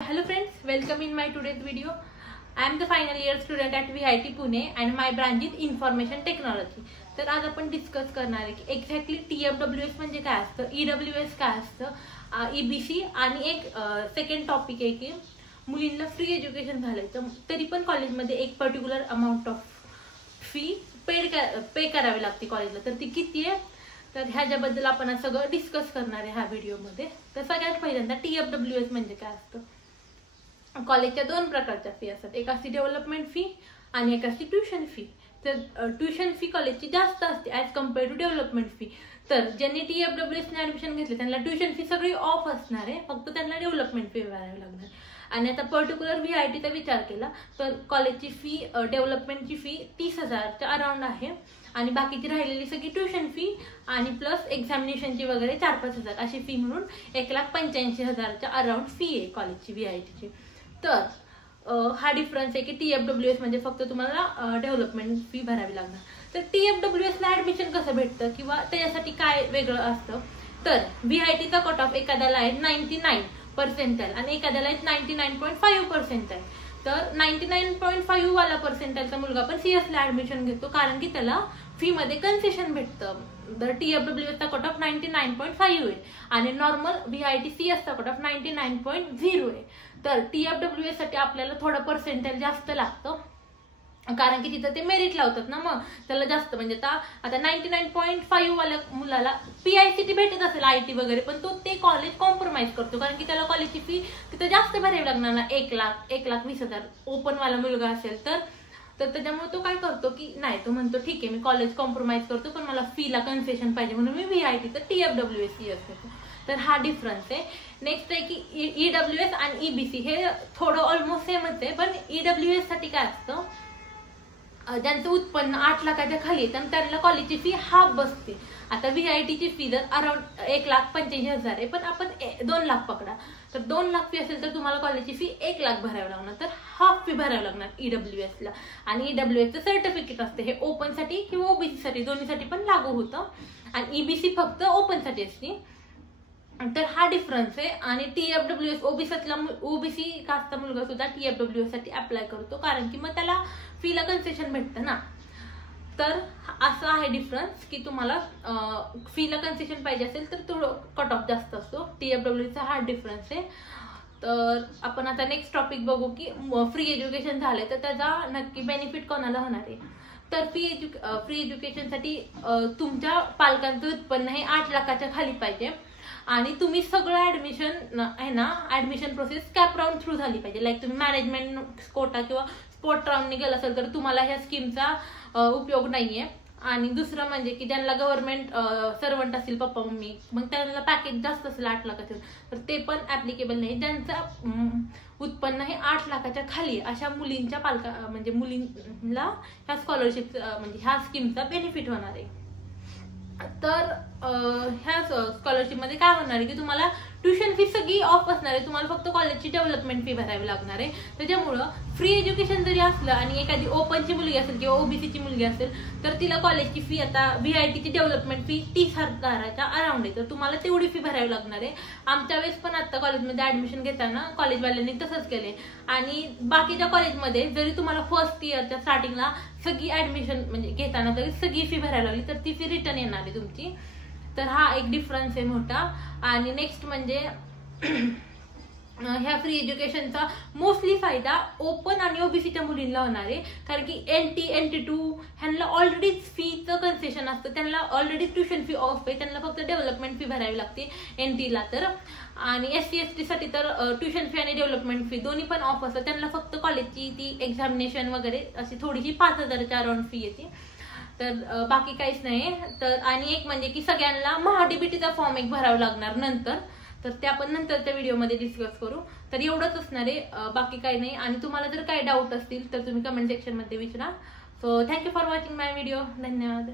Hello friends, welcome in my today's video. I am the final year student at VIT Pune and my branch is Information Technology. तर आज आपण discuss करणार आहे की exactly TFWS म्हणजे काय असतं, EWS काय असतं, EBC आणि एक सेकंड टॉपिक आहे की मुलींना फ्री एज्युकेशन झालं तरी पण कॉलेजमध्ये एक पर्टिक्युलर अमाउंट ऑफ फी पे करावी लागते कॉलेजला, तर ती किती आहे, तर ह्याच्याबद्दल आपण आज सगळं डिस्कस करणार आहे ह्या व्हिडिओमध्ये. तर सगळ्यात पहिल्यांदा TFWS म्हणजे काय असतं. कॉलेजच्या दोन प्रकारच्या फी असतात, एक असते डेव्हलपमेंट फी आणि एक असते ट्युशन फी. तर ट्युशन फी कॉलेजची जास्त असते as compare to development fee. तर ज्यांनी TFWSने ॲडमिशन घेतले त्यांना ट्युशन फी सगळी ऑफ असणार आहे, फक्त त्यांना डेव्हलपमेंट फी भरावी लागणार. आणि आता पर्टिक्युलर VITचा विचार केला तर कॉलेजची फी डेव्हलपमेंटची फी 30,000च्या अराउंड आहे आणि बाकीची राहिलेली सगळी ट्युशन फी आणि प्लस एक्झामिनेशनची वगैरे 4-5 हजार अशी फी म्हणून 1,85,000च्या अराउंड फी आहे कॉलेजची VITची. तर हा डिफरन्स आहे की TFWS म्हणजे फक्त तुम्हाला डेव्हलपमेंट फी भरावी लागणार. तर TFWSला ॲडमिशन कसं भेटतं किंवा त्याच्यासाठी काय वेगळं असतं, तर VITचा कट ऑफ एखाद्याला आहे 99% आणि एखाद्याला आहे 99.5%. तर 99.5 वाला पर्सेंटाईलचा मुलगा पण CS ला ॲडमिशन घेतो कारण की त्याला फी मध्ये कन्सेशन भेटतं. तर TFWSचा कट ऑफ 99.5 आहे आणि नॉर्मल VIT CSचा कट ऑफ 99.0 आहे. तर TFWS साठी आपल्याला थोडं पर्सेंटाईल जास्त लागतं कारण की तिथं ते मेरिट लावतात ना, मग त्याला जास्त म्हणजे आता 99.5 वाल्या मुलाला PICT भेटत असेल IT वगैरे, पण तो ते कॉलेज कॉम्प्रोमाइज करतो कारण की त्याला कॉलेजची फी तिथं जास्त भरावी लागणार ना, 1,20,000 ओपन वाला मुलगा असेल तर त्याच्यामुळे तो काय करतो की नाही, तो म्हणतो ठीक आहे मी कॉलेज कॉम्प्रोमाइज करतो पण मला फीला कन्सेशन पाहिजे म्हणून मी VIT तर TFWS घेतो. तर हा डिफरन्स आहे. नेक्स्ट आहे की EWS आणि EBC हे थोडं ऑलमोस्ट सेमच आहे, पण EWS साठी काय असतं, ज्यांचं उत्पन्न 8 लाखाच्या खाली आहे तर त्यांना कॉलेजची फी हाफ बसते. आता VITची फी जर अराउंड 1,85,000 आहे पण आपण 2 लाख पकडा, तर 2 लाख फी असेल तर तुम्हाला कॉलेजची फी 1 लाख भरावी लागणार, तर हाफ फी भरावी लागणार EWSला. आणि EWSचं सर्टिफिकेट असते, हे ओपन साठी किंवा OBC साठी दोन्हीसाठी पण लागू होतं आणि EBC फक्त ओपन साठी असते. तर हा डिफरन्स आहे. आणि TFWS OBC कास्टचा मुलगा सुद्धा TFWS साठी अप्लाय करतो कारण की मग त्याला फीला कन्सेशन भेटतं ना. तर असं आहे डिफरन्स की तुम्हाला फीला कन्सेशन पाहिजे असेल तर थोडं कट ऑफ जास्त असतो. TFWSचा हा डिफरन्स आहे. तर आपण आता नेक्स्ट टॉपिक बघू की फ्री एज्युकेशन झाले तर त्याचा नक्की बेनिफिट कोणाला होणार आहे. तर फ्री एज्युकेशनसाठी तुमच्या पालकांचं उत्पन्न हे 8 लाखाच्या खाली पाहिजे आणि तुम्ही सगळं ऍडमिशन आहे ना, admission process cap round through झाली पाहिजे. लाईक तुम्ही मॅनेजमेंट कोटा किंवा स्पॉट राऊंडने गेला असेल तर तुम्हाला ह्या स्कीमचा उपयोग नाहीये. आणि दुसरं म्हणजे की ज्यांना गव्हर्नमेंट सर्वंट असतील पप्पा मम्मी, मग त्यांना पॅकेज जास्त असेल 8 लाखाचं तर ते पण ऍप्लिकेबल नाही. ज्यांचं उत्पन्न हे 8 लाखाच्या खाली अशा मुलींच्या म्हणजे मुलींना ह्या स्कॉलरशिप म्हणजे ह्या स्कीमचा बेनिफिट होणार आहे. तर ह्या स्कॉलरशिप मध्ये काय होणार आहे की तुम्हाला ट्युशन फी सगळी ऑफ असणार आहे, तुम्हाला फक्त कॉलेजची डेव्हलपमेंट फी भरावी लागणार आहे. त्याच्यामुळं फ्री एज्युकेशन जरी असलं आणि एखादी ओपनची मुलगी असेल किंवा OBCची मुलगी असेल तर तिला कॉलेजची फी आता VITची डेव्हलपमेंट फी 30,000च्या अराउंड आहे, तर तुम्हाला तेवढी फी भरावी लागणार आहे. आमच्या वेळेस पण आता कॉलेजमध्ये ऍडमिशन घेताना कॉलेजवाल्यांनी तसंच केले. आणि बाकीच्या कॉलेजमध्ये जरी तुम्हाला फर्स्ट इयरच्या स्टार्टिंगला सगळी ऍडमिशन म्हणजे घेताना तरी सगळी फी भरायला लागली तर ती फी रिटर्न येणार आहे तुमची. तर हा एक डिफरन्स आहे मोठा. आणि नेक्स्ट म्हणजे ह्या फ्री एज्युकेशनचा मोस्टली फायदा ओपन आणि OBCच्या मुलींना होणार आहे कारण की NT2 ह्यांना ऑलरेडी फीचं कन्सेशन असतं, त्यांना ऑलरेडी ट्युशन फी ऑफ आहे, त्यांना फक्त डेव्हलपमेंट फी भरावी लागते NTला. तर आणि SC ST साठी तर ट्युशन फी आणि डेव्हलपमेंट फी दोन्ही पण ऑफ असतं, त्यांना फक्त कॉलेजची ती एक्झामिनेशन वगैरे अशी थोडीशी 5,000च्या अराउंड फी येते, तर बाकी काहीच नाही. तर आणि एक म्हणजे की सगळ्यांना MHDBTचा फॉर्म एक भरावा लागणार नंतर, तर ते आपण नंतरच्या व्हिडिओमध्ये डिस्कस करू. तर एवढंच असणार आहे, बाकी काही नाही. आणि तुम्हाला जर काही डाऊट असतील तर तुम्ही कमेंट सेक्शन मध्ये विचारा. So thank you for watching my video. धन्यवाद.